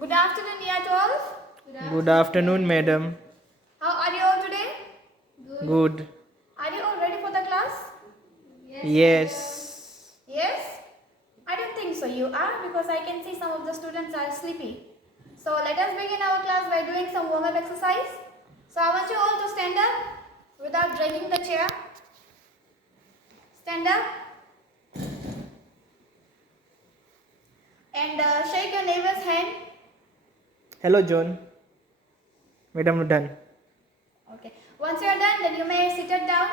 Good afternoon, year 12. Good afternoon, madam. How are you all today? Good. Are you all ready for the class? Yes. Yes? I don't think so. You are, because I can see some of the students are sleepy. So let us begin our class by doing some warm-up exercise. So I want you all to stand up without dragging the chair. Stand up and shake your neighbor's hand. Hello, John. Madam, done. Okay. Once you are done, then you may sit it down.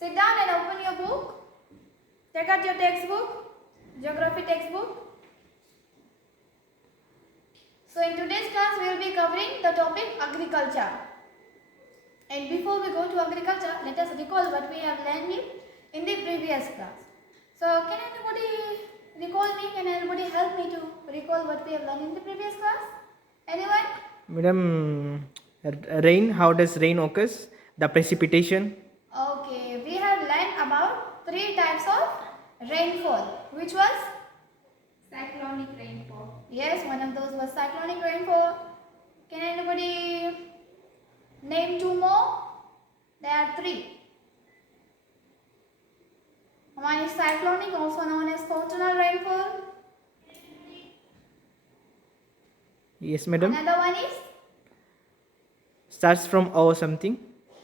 Sit down and open your book. Take out your textbook, geography textbook. So in today's class, we will be covering the topic agriculture. And before we go to agriculture, let us recall what we have learned in the previous class. So can anybody recall me? Can anybody help me to recall what we have learned in the previous class? Anyone? Madam, rain, how does rain occurs? The precipitation? Okay, we have learned about 3 types of rainfall. Which was? Cyclonic rainfall. Yes, one of those was cyclonic rainfall. Can anybody name 2 more? There are 3. One is cyclonic, also known as continental rainfall. Yes, madam. Another one is? Starts from O something?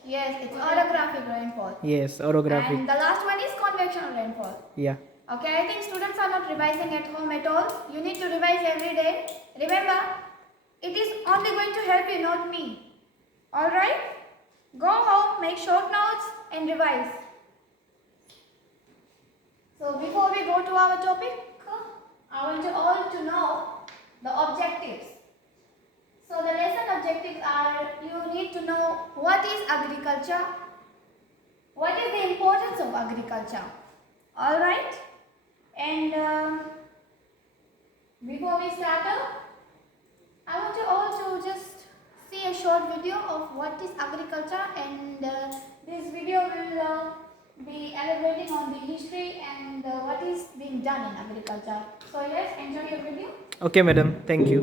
Yes, it's orographic rainfall. Yes, orographic. And the last one is convectional rainfall. Yeah. Okay, I think students are not revising at home at all. You need to revise every day. Remember, it is only going to help you, not me. Alright? Go home, make short notes and revise. So before we go to our topic, I want you all to know the objectives. So the lesson objectives are, you need to know what is agriculture, what is the importance of agriculture. Alright? And before we start, I want you all to just see a short video of what is agriculture, and this video will be elaborating on the history and what is being done in agriculture. So yes, enjoy your video. Okay, madam. Thank you.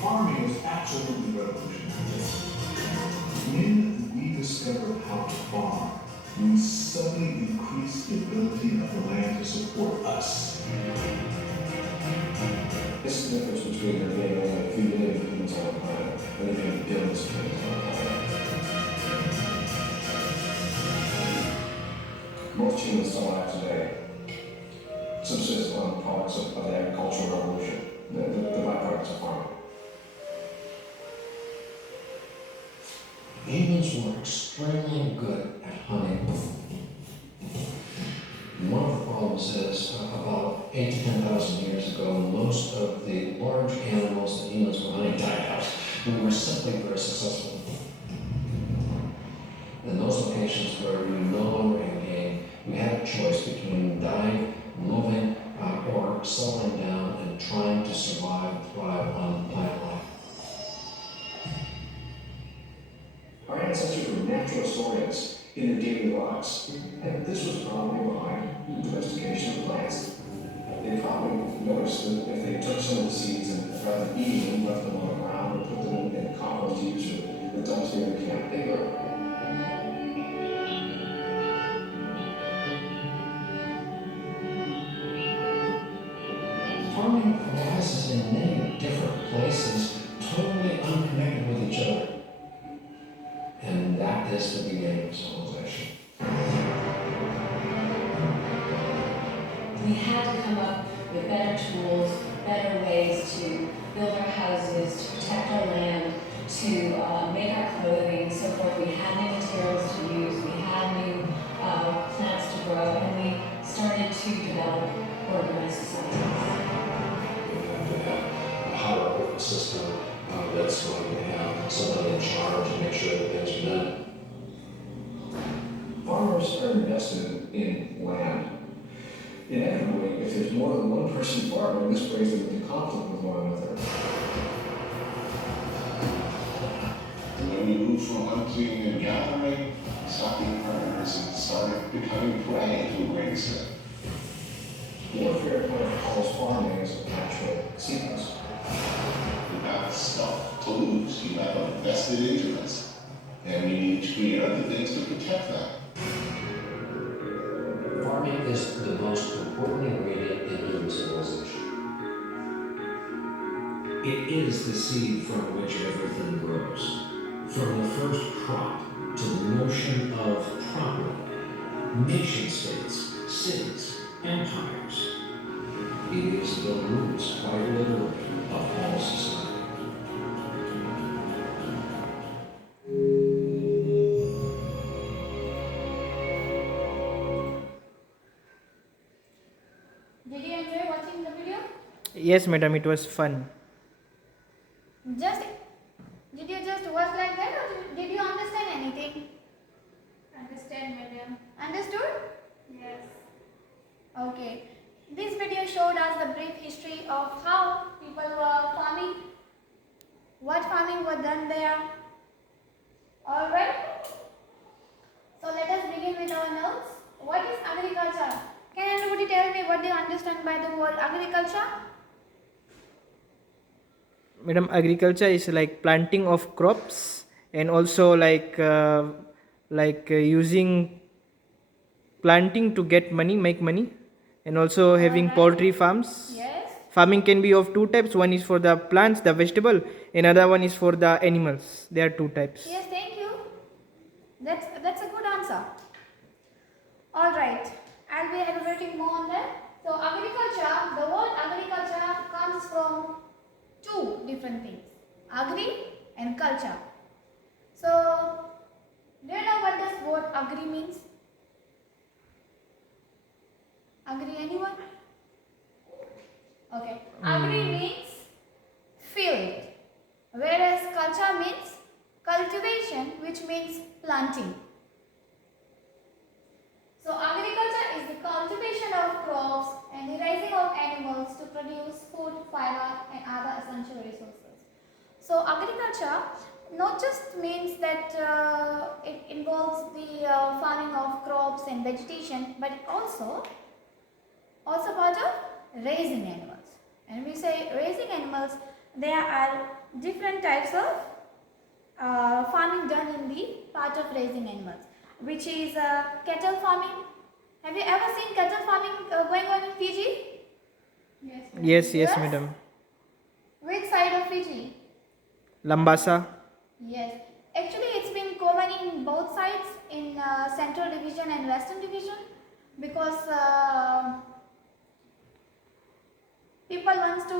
Farming was absolutely revolutionary. When we discovered how to farm, we suddenly increased the ability of the land to support us. This is the difference between there being only a few million humans on the planet and there being billions of humans on the planet. Most humans alive today subsist on products of the agricultural revolution, the byproducts of farming. Humans were extremely good at hunting. One of the problems is about 8 to 10,000 years ago, most of the large animals that humans were hunting died out. We were simply very successful. In those locations where we no longer had game, we had a choice between dying, moving, or settling down and trying to survive and thrive on plant life. Our ancestors were natural historians in their daily lives, and this was probably behind the domestication of plants. They probably noticed that if they took some of the seeds and rather than eating them, left them on the ground or put them in compost heaps or the dumps near the camp, they grew. Farming arises in many different places, totally unconnected with each other. And that is the beginning of civilization. We had to come up with better tools, better ways to build our houses, to protect our land, to make our clothing and so forth. We had new materials to use, we had new plants to grow, and we started to develop organized societies. We have a hierarchical system that's going to have somebody in charge and make sure that things are done. Farmers are invested in land. Inevitably, if there's more than one person farming, this brings them into conflict with one another. The when you move from hunting and gathering, stalking predators, and started becoming prey to a great extent. Warfare kind of calls farming as a natural sequence. You have stuff to lose. You have a vested interest. And we need to create other things to protect that. Farming is the most important ingredient in human civilization. It is the seed from which everything grows. From the first crop to the notion of property, nation states, cities, empires. It is the roots, quite literally, of all society. Did you enjoy watching the video? Yes, madam, it was fun. Just did you just watch like that, or did you understand anything? Understand, madam? Understood? Yes. Okay. This video showed us the brief history of how people were farming, what farming was done there. Alright. So let us begin with our notes. What is agriculture? Can anybody tell me what they understand by the word agriculture? Madam, agriculture is like planting of crops and also using planting to get money, make money, and also having Alright. poultry farms. Yes. Farming can be of two types. One is for the plants, the vegetable, another one is for the animals. There are two types. Yes, thank you. That's a good answer. Alright. I'll be elaborating more on that. So agriculture, the word agriculture comes from two different things. Agri and culture. So do you know what this word agri means? Agri, anyone? Okay. Agri means field, whereas culture means cultivation, which means planting. So agriculture is the cultivation of crops and the raising of animals to produce food, fiber and other essential resources. So agriculture not just means that it involves the farming of crops and vegetation, but it also part of raising animals. And we say raising animals, there are different types of farming done in the part of raising animals, which is cattle farming. Have you ever seen cattle farming going on in Fiji? Yes. Yes, Yes? madam. Which side of Fiji? Lambasa. Yes. Actually, it's been common in both sides, in Central Division and Western Division, because people wants to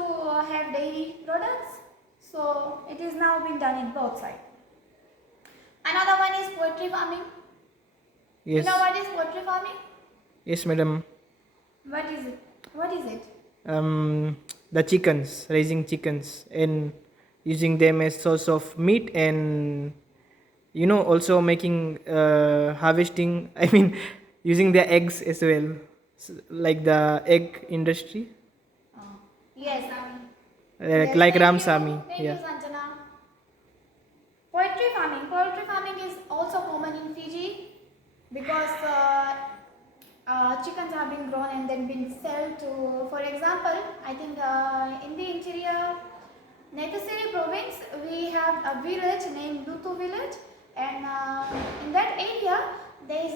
have dairy products, so it is now being done in both sides. Another one is poultry farming. Yes. You know what is poultry farming? Yes, madam. What is it? What is it? The chickens, raising chickens and using them as source of meat, and also making harvesting, I mean using their eggs as well, like the egg industry, Yes. like Thank Ramsami. you. Thank Yeah. you, Sanjana. Poultry farming. Poultry farming is also common in Fiji because chickens are being grown and then being sold to, for example, I think in the interior Netasiri province, we have a village named Lutu village, and in that area there is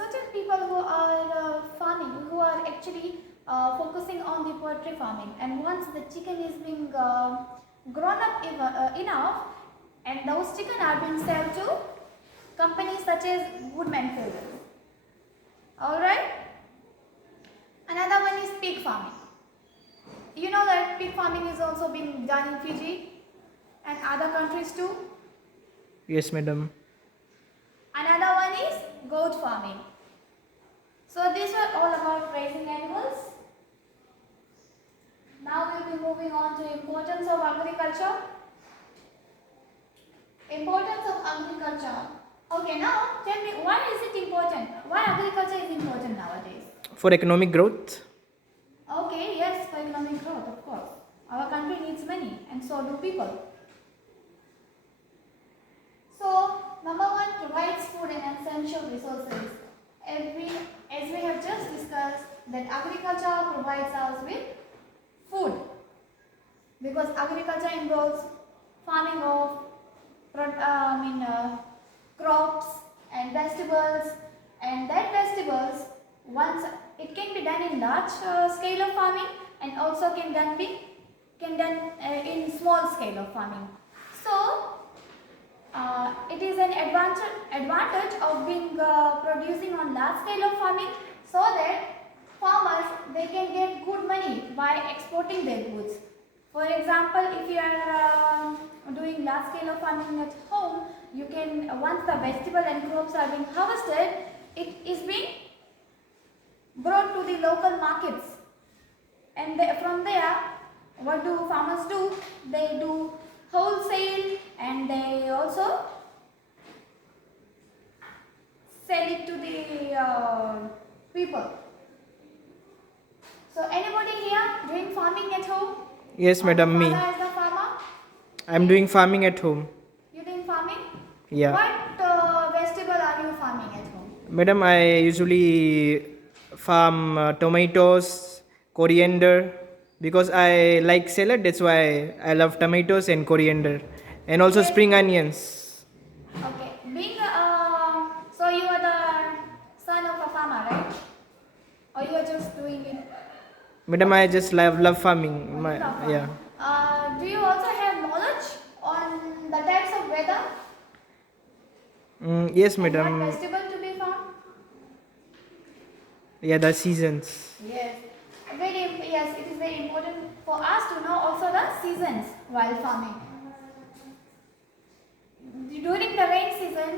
certain people who are farming, who are actually focusing on the poultry farming, and once the chicken is being grown up enough, and those chicken are being sold to companies such as Woodman Feathers. Alright? Another one is pig farming. You know that pig farming is also being done in Fiji and other countries too. Yes, madam. Another one is goat farming. So these were all about raising animals. Now we'll be moving on to importance of agriculture. Importance of agriculture. Okay, now tell me, why is it important? Why agriculture is important nowadays? For economic growth. Okay, yes, for economic growth, of course. Our country needs money and so do people. So So, number one provides food and essential resources. As we have just discussed, that agriculture provides us with food, because agriculture involves farming of crops and vegetables, and that vegetables, once it can be done in large scale of farming, and also can done in small scale of farming. So it is an advantage of being producing on large scale of farming, so that farmers, they can get good money by exporting their goods. For example, if you are doing large scale of farming at home, you can, once the vegetable and crops are being harvested, it is being brought to the local markets, and from there, what do farmers do? They do wholesale, and they also sell it to the people. So anybody here doing farming at home? Yes, Or madam, the me. father is the farmer? I'm doing farming at home. You doing farming? Yeah. What vegetable are you farming at home? Madam, I usually farm tomatoes, coriander, because I like salad. That's why I love tomatoes and coriander, and also Very spring good. onions. Okay. So you are the son of a farmer, right? Or you are just doing it? Madam, I just love farming. Only the farm. Yeah. Do you also have knowledge on the types of weather Yes, and what madam. vegetable to be found? Yeah, the seasons. Yes. Yes, it is very important for us to know also the seasons while farming. During the rain season,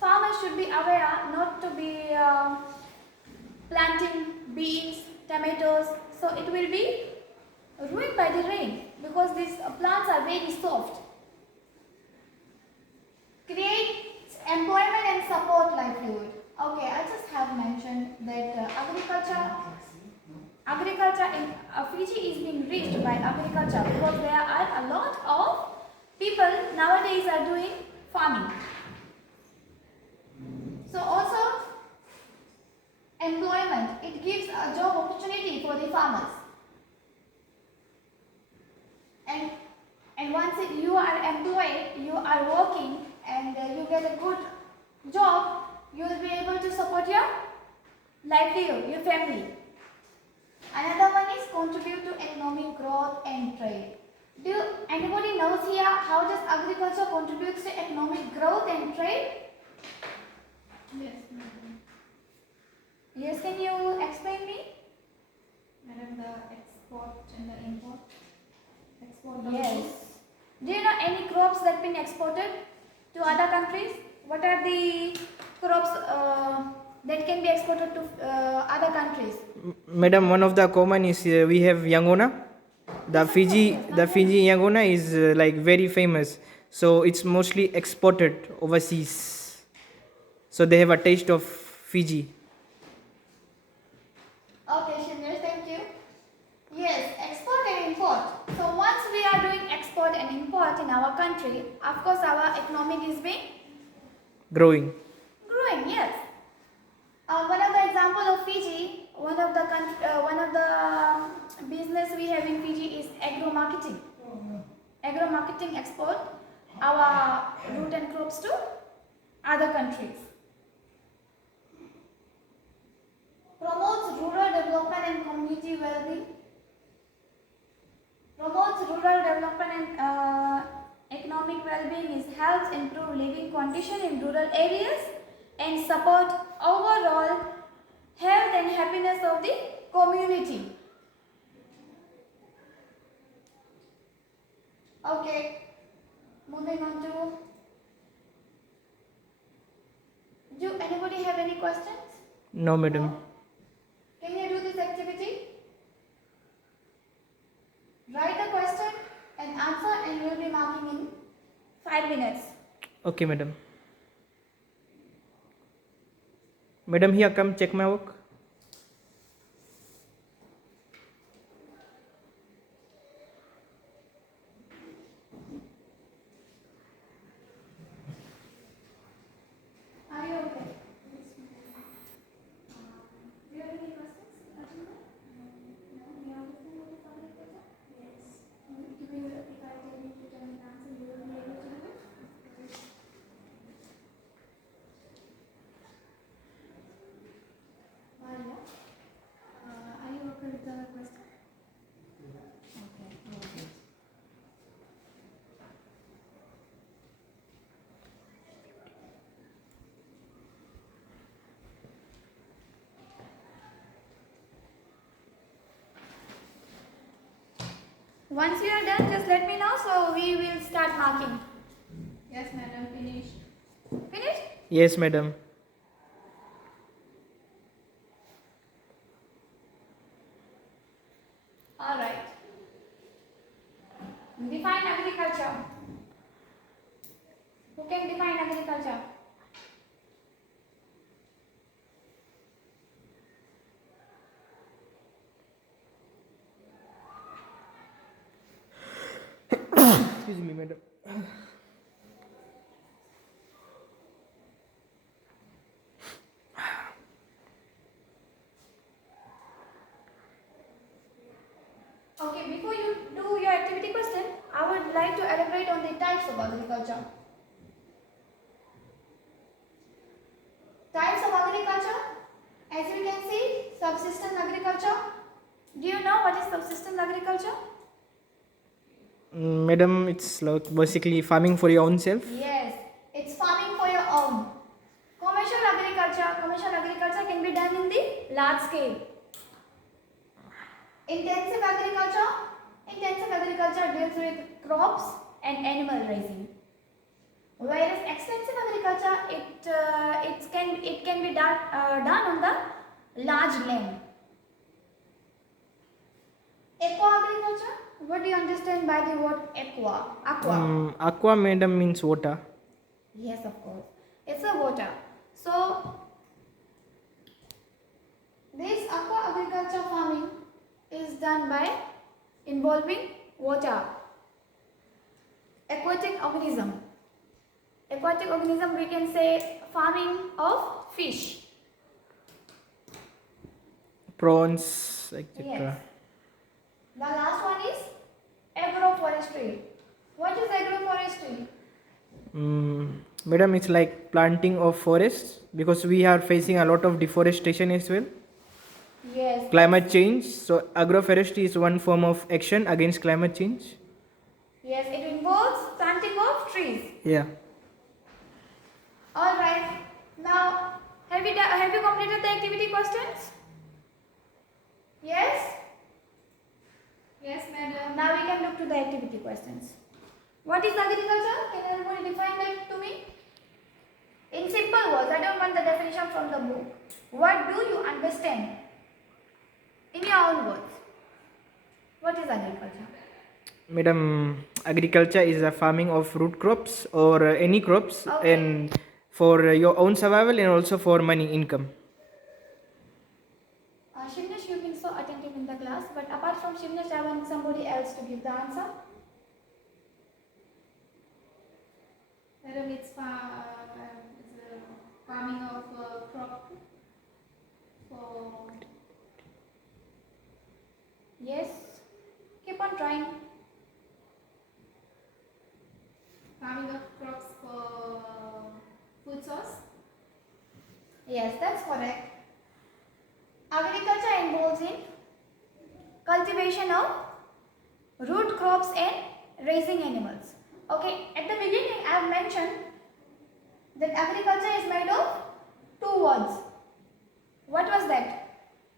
farmers should be aware not to be planting beans, tomatoes, so it will be ruined by the rain, because these plants are very soft. Create employment and support livelihood. Okay, I just have mentioned that agriculture in Fiji is being reached by agriculture, because there are a lot of people nowadays are doing farming. So also employment, it gives a job opportunity for the farmers. And once you are employed, you are working, and you get a good job, you will be able to support your livelihood, your family. Another one is contribute to economic growth and trade. Do anybody knows here how does agriculture contributes to economic growth and trade? Yes, madam. Yes, can you explain me? Madam, the export and the import. Export the Yes. goods. Do you know any crops that been exported to other countries? What are the crops that can be exported to other countries? Madam, one of the common is we have Yangona. The Yes, of Fiji, course, yes. the Fiji Yangona is like very famous. So it's mostly exported overseas. So they have a taste of Fiji. Okay, Shinir, thank you. Yes, export and import. So once we are doing export and import in our country, of course our economic is being Growing. growing. Yes. One of the example of Fiji, one of the business we have in Fiji is agro marketing. Agro marketing export our root and crops to other countries. Promotes rural development and community well-being. Promotes rural development and economic well-being, is helps improve living condition in rural areas and support overall health and happiness of the community. Okay, moving on to. Do anybody have any questions? No, madam. Can you do this activity? Write the question and answer, and you will be marking in 5 minutes. Okay, madam. Madam, here, come check my work. Once you are done, just let me know so we will start marking. Yes, madam, finished. Finished? Yes, madam. Alright. Define agriculture. Who can define agriculture? Excuse me, madam. Okay, before you do your activity question, I would like to elaborate on the types of agriculture. Types of agriculture, as you can see, subsistence agriculture. Do you know what is subsistence agriculture? Madam, it's like basically farming for your own self. Yes, it's farming for your own. Commercial agriculture can be done in the large scale. Intensive agriculture deals with crops and animal raising. Whereas extensive agriculture, it can be done on the large land. Aqua agriculture. What do you understand by the word aqua? Aqua, madam, means water. Yes, of course. It's a water. So this aqua agriculture farming is done by involving water. Aquatic organism. Aquatic organism, we can say farming of fish. Prawns, etc. Yes. The last one is agroforestry. What is agroforestry? Madam, it's like planting of forests because we are facing a lot of deforestation as well. Yes. Climate change. So agroforestry is one form of action against climate change. Yes, it involves planting of trees. Yeah. All right. Now, have you completed the activity questions? Yes. Yes, madam. Now we can look to the activity questions. What is agriculture? Can everybody define that to me? In simple words, I don't want the definition from the book. What do you understand? In your own words. What is agriculture? Madam, agriculture is a farming of root crops or any crops, Okay. and for your own survival and also for money income. Shivnesh, you've been so attentive in the class, but apart from Shivnesh, I want somebody else to give the answer. Madam, it's farming of crop for Yes. Keep on trying. farming of crops for food source. Yes, that's correct. Agriculture involves in cultivation of root crops and raising animals. Okay, at the beginning I have mentioned that agriculture is made of two words. What was that?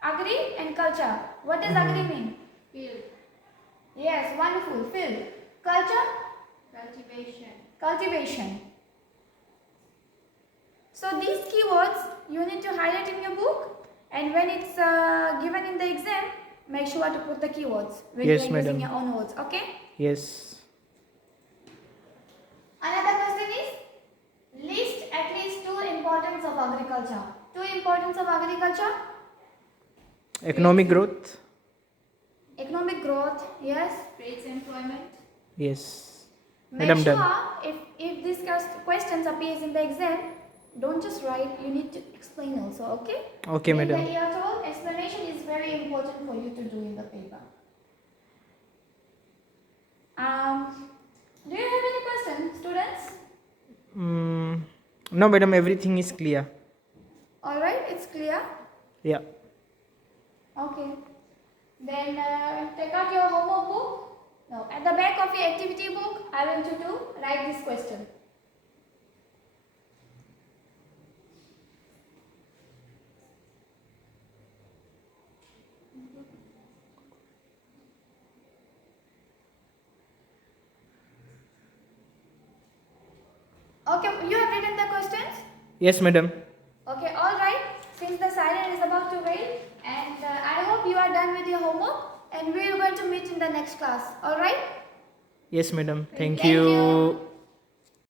Agri and culture. What does agri mean? Field. Yes, wonderful. Field. Culture? Cultivation. Cultivation. So these keywords you need to highlight in your book, and when it's given in the exam, make sure to put the keywords when Yes, you are using madam. your own words. Okay? Yes. Another question is, list at least two importance of agriculture. Two importance of agriculture. Economic growth. Economic growth. Yes. Creates employment. Yes. Make Madam, sure done. if these questions appears in the exam, don't just write. You need to explain also. Okay? Okay, In madam. the year told, explanation is very important for you to do in the paper. Do you have any questions, students? No, madam, everything is clear. Alright, it's clear. Yeah. Okay. Then take out your homework book. Now, at the back of your activity book, I want you to write this question. Yes, madam. Okay, alright. Since the siren is about to ring, and I hope you are done with your homework, and we are going to meet in the next class. Alright? Yes, madam. Thank Thank you. you.